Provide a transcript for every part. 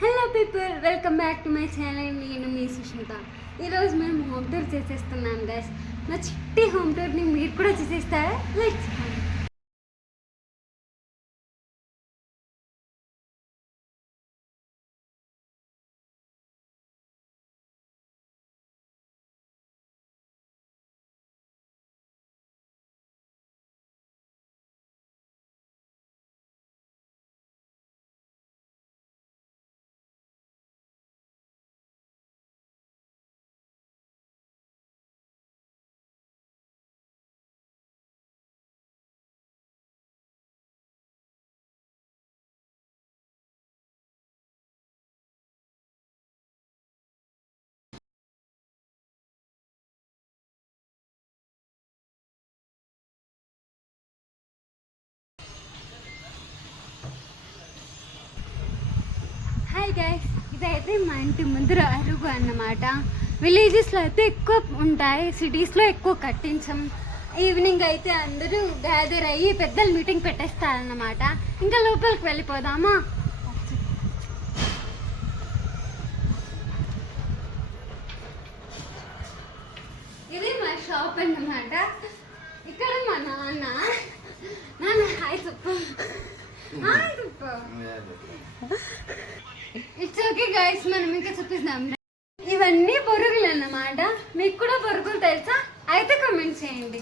Hello people, welcome back to my channel. నేను మీ సుష్మిత. ఈరోజు మేము హోమ్ టూర్ చేసేస్తున్నాం గైస్. మా చిట్టి హోమ్ టూర్ని మీరు కూడా చేసేస్తారా? Let's go. హాయ్ గైస్, ఇదైతే మా ఇంటి ముందర అరుగు అన్నమాట. విలేజెస్లో అయితే ఎక్కువ ఉంటాయి, సిటీస్లో ఎక్కువ కట్టించం. ఈవినింగ్ అయితే అందరూ గ్యాదర్ అయ్యి పెద్దలు మీటింగ్ పెట్టేస్తారన్నమాట. ఇంకా లోపలికి వెళ్ళిపోదామా? ఇది మా షాప్ అన్నమాట. ఇక్కడ మా నాన్న హాయ్ చెప్పు. హాయ్ చెప్పు. ఇట్స్ ఓకే గైస్, మనం ఇంకా చూపిస్తాం. ఇవన్నీ బొరుగులు అన్నమాట. మీకు కూడా బొరుగులు తెలుసా? అయితే కామెంట్ చేయండి.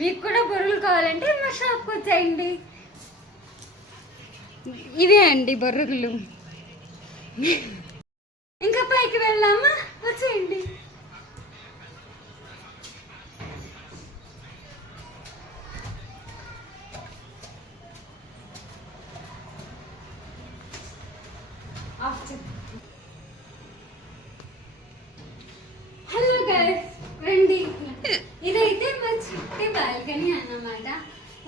మీకు కూడా బొరుగులు కావాలంటే మా షాప్కి వచ్చేయండి. ఇవే అండి బొరుగులు. ఇంకా పైకి వెళ్దామా? వచ్చేయండి. హలో గైస్, రండి. ఇదైతే మా చిట్టి బాల్కనీ అన్నమాట.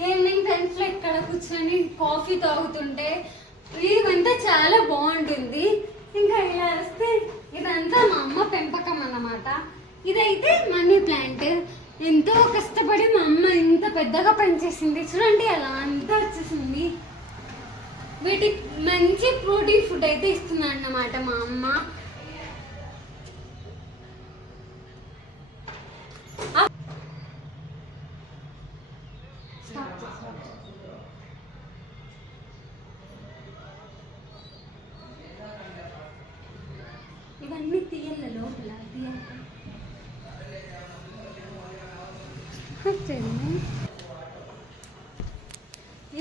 ఈవినింగ్ టైమ్స్లో ఇక్కడ కూర్చొని కాఫీ తాగుతుంటే ఇదంతా చాలా బాగుంటుంది. ఇంకా ఇలా వస్తే ఇదంతా మా అమ్మ పెంపకం అన్నమాట. ఇదైతే మనీ ప్లాంట్. ఎంతో కష్టపడి మా అమ్మ ఇంత పెద్దగా పనిచేసింది. చూడండి అలా అంతా వచ్చేసింది. వీటికి మంచి ప్రోటీన్ ఫుడ్ అయితే ఇస్తుంది అన్నమాట మా అమ్మ. ఇవన్నీ తీయాల లోపల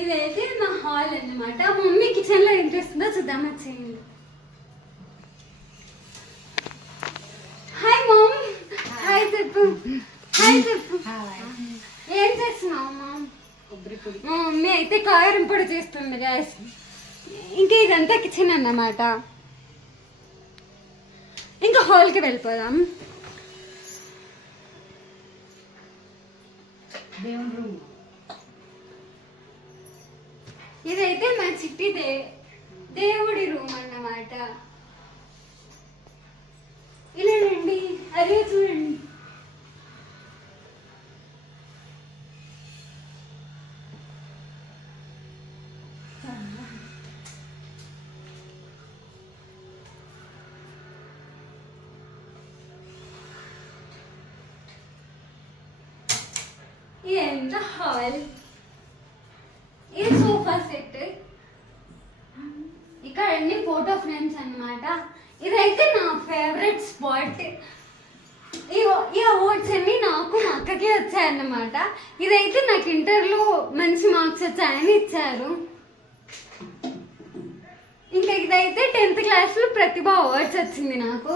ఇదైతే మా హాల్ అన్నమాట. మమ్మీ కిచెన్ లో ఏం చేస్తుందో చూద్దాం, వచ్చేయండి. Hi mom. హాయ్ చెప్పు. హాయ్ చెప్పు. ఏం చేస్తున్నావు మామ్? మా మమ్మీ అయితే కారం పొడి చేస్తుంది గ్యాస్. ఇంకా ఇదంతా కిచెన్ అన్నమాట. ఇంకా హాల్కి వెళ్ళిపోదాం. ఇదైతే మా చిట్టి దేవుడి రూమ్ అన్నమాట. ఇలా రండి, అదే చూడండి. ఎంత హాల్. ఇది సోఫా సెట్. ఇక్కడ అన్ని ఫోటో ఫ్రేమ్స్ అన్నమాట. ఇదైతే నా ఫేవరెట్ స్పాట్. ఈ అవార్డ్స్ అన్ని నాకు మా అక్కకి వచ్చాయన్నమాట. ఇదైతే నాకు ఇంటర్లో మంచి మార్క్స్ వచ్చాయని ఇచ్చారు. ఇంకా ఇదైతే 10th క్లాస్లో ప్రతిభ అవార్డ్స్ వచ్చింది నాకు.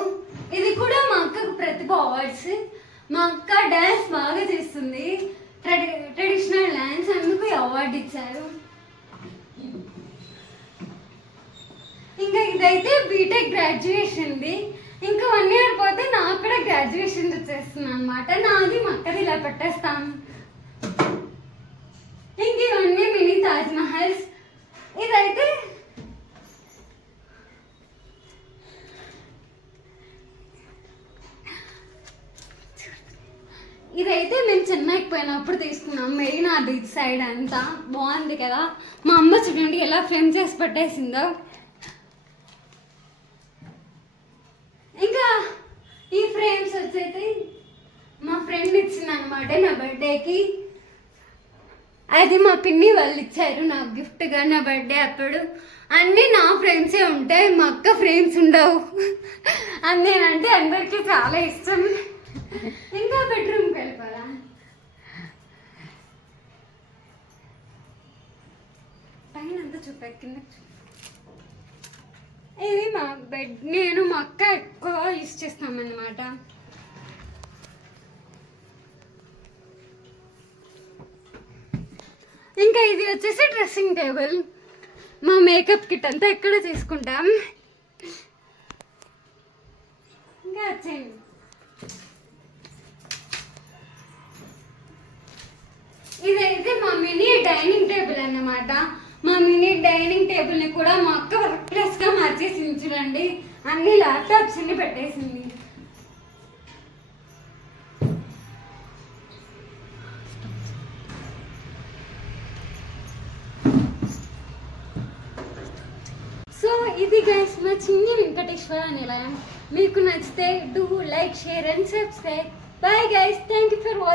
ఇది కూడా మా అక్కకు ప్రతిభ అవార్డ్స్. మా అక్క డ్యాన్స్ బాగా చేస్తుంది, ట్రెడిషనల్ డ్యాన్స్, అందుకు అవార్డు ఇచ్చారు. ఇంకా ఇదైతే బీటెక్ గ్రాడ్యుయేషన్ది. ఇంకా 1 year పోతే నాకు కూడా గ్రాడ్యుయేషన్ వచ్చేస్తుంది అనమాట. నాది మక్కది ఇలా పెట్టేస్తాం. ఇంక ఇవన్నీ మినీ తాజ్ మహల్స్. ఇదైతే ఇదైతే మేము చెన్నైకి పోయినప్పుడు తీసుకున్నాం. మెరీనా బీచ్ సైడ్ అంతా బాగుంది కదా. మా అమ్మ చూడండి ఎలా ఫ్రేమ్ చేసి పెట్టేసిందో. ఇంకా ఈ ఫ్రేమ్స్ వచ్చేసి మా ఫ్రెండ్ ఇచ్చింది అనమాట నా బర్త్డేకి. అది మా పిన్ని వాళ్ళు ఇచ్చారు నాకు గిఫ్ట్గా నా బర్త్డే అప్పుడు. అన్నీ నా ఫ్రేమ్సే ఉంటాయి, మా అక్క ఫ్రేమ్స్ ఉండవు. అందేనంటే అందరికీ చాలా ఇష్టం. ఇంకా బెడ్రూమ్కి వెళ్ళిపోరా. పైన అంతా చూపా, కింద ఇది మా బెడ్. నేను మా అక్క ఎక్కువ యూస్ చేస్తామన్నమాట. ఇంకా ఇది వచ్చేసి డ్రెస్సింగ్ టేబుల్. మా మేకప్ కిట్ అంతా ఎక్కడ తీసుకుంటాం. ఇంకా వచ్చేయండి. ఇదైతే మా మినీ డైనింగ్ టేబుల్ అన్నమాట. మా మినీ డైనింగ్ టేబుల్ని కూడా మా అక్క వర్క్ ప్లేస్గా మార్చేసింది చూడండి. అన్ని ల్యాప్టాప్స్ అన్ని పెట్టేసింది. సో ఇది గైస్ మా చిన్ని వెంకటేశ్వర నిలయం. మీకు నచ్చితే do like, share and subscribe. Bye guys, thank you for watching.